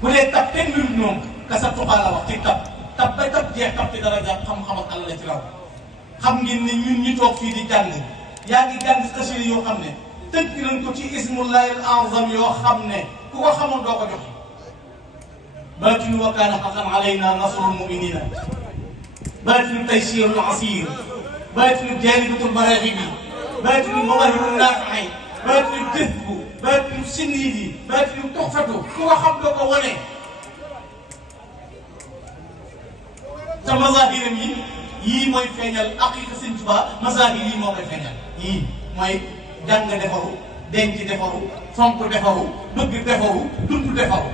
bu dee tab kenn mënul ñoom kasa tuqaa la wax ci tab ba tab jeex tab ci dara jàpp xam-xam ak Allah ci raw xam ngeen ne ñun ñi toog fii di jàng yaa ngi jàng xasida yoo xam ne tënk nañ ko ci ismullahi al azam yoo xam ne ku ko xamoon doo ko joxe baatinu wa kaana haqqan alayna nasrul muminina baatinu taysirul asir baatinu jaalibatul maraaxibi baatinu mawahibul naafi'i baatinu jëzbu baatinu sinniidi baatinu tuxfatu ku ko xam doo ko wane te mazaahiram yi yii mooy feeñal aqiqa Sëñ Tuubaa mazaahir yii moo koy feeñal yii mooy jàng defaru denc defaru fonk defaru bëgg defaru dund defaru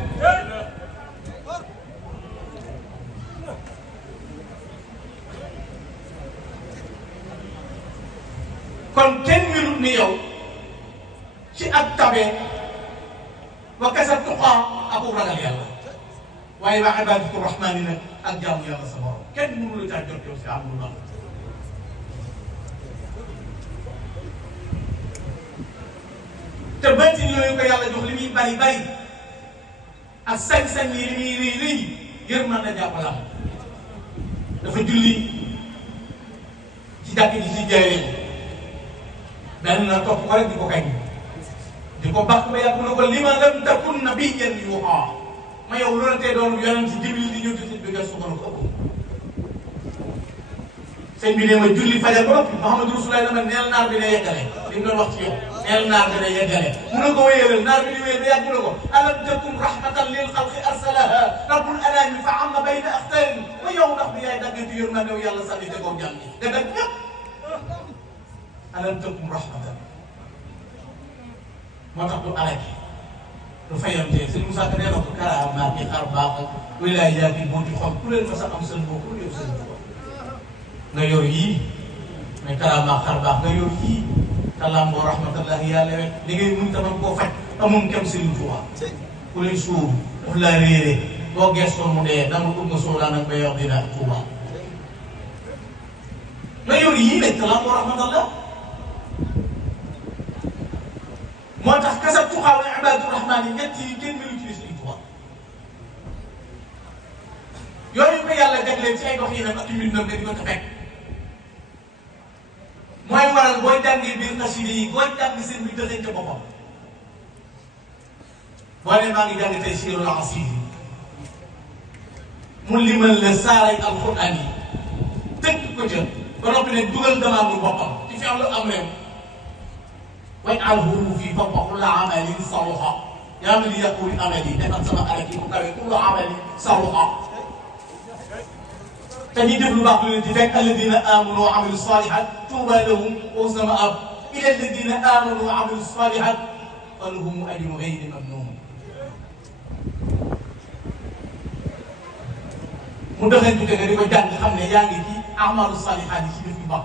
kon kenn mënut ni yow ci ak tabe wa kasa tuqaa ak ragal yàlla waaye waa ibaadatu rahmaani nag ak jaamu yàlla sa borom kenn mënu la caa jot yow si amul noonu te baatin yooyu ko yàlla jox li muy bari bari ak sañ-sañ yi li muy rëy rëy yërmande jàppalam dafa julli ci jàkk ji ci jaaree benn na topp ko rek di ko kañ di ko bàq ba yàgg na ko li ma lam takun nabiyyan yuuhaa ma yow loolu tey doon yonent ci Jibril di ñëw ci bi nga sukkand ko ëpp sëñ bi ne ma julli fajar ba noppi Muhammadu Rasulullah dama neel naar bi ne yeggale li mu doon wax ci yow neel naar bi ne yeggale mu ne ko wéyalal naar bi di wéyal ba yàgg mu ne ko alam takum rahmatan lil xalqi arsalaha rabbul anami fa amma bayna axtarin ma yow ndax bi yaay daggati yërmande yow yàlla sànni te koo jàmm nga dag ñëpp alam takum rahmatan moo tax du alaki du fayantee sëñ Moussa Ka nee na ko karaamaat yi xar baax ak wilaaya bi moo ci xol ku leen fa sax am seen bopp ku leen seen bopp nga yor yii mais karaamaat xar baax nga yor yii te lamboo rahmatullahi yàlla wet li ngay mun tamit koo faj amoon kem Sëriñ Tuubaa ku leen suur daf laa réere boo gestoon mu dee dama ut nga soolaan ak ba yor dina Tuubaa nga yor yii rek te lamboo rahmatullah moo tax kasa tuqaa wa ibaadatu rahmaan yi ñett yi kenn mënu ci Sëriñ Tuubaa yooyu ko yàlla jagleel ci ay dox yi nag ak mbindam nga di ko fekk mooy waral booy jàngee biir xasida yi booy jàng seen bi dëxëñ ca boppam boo ne maa ngi jàng tey Siirul Asiir mu limal la saaray alxuraan yi tënk ko ca ba noppi ne dugal damaanul boppam ci fi am lu am réew waj'alhu fi fawqa kulli amalin saluha yaa man yaqul amali defal sama alal yi bu kawee kullu amalin saluha te ñuy def lu baax lu leen di fekk alladina amanu wa amilu salihat tuuba lahum wa husna ma'ab ila alladina amanu wa amilu salihat fa lahum ajrun ghayru mamnun mu doxee tuuti nga di ko jàng xam ne yaa ngi ci amalu salihat yi ci def yu baax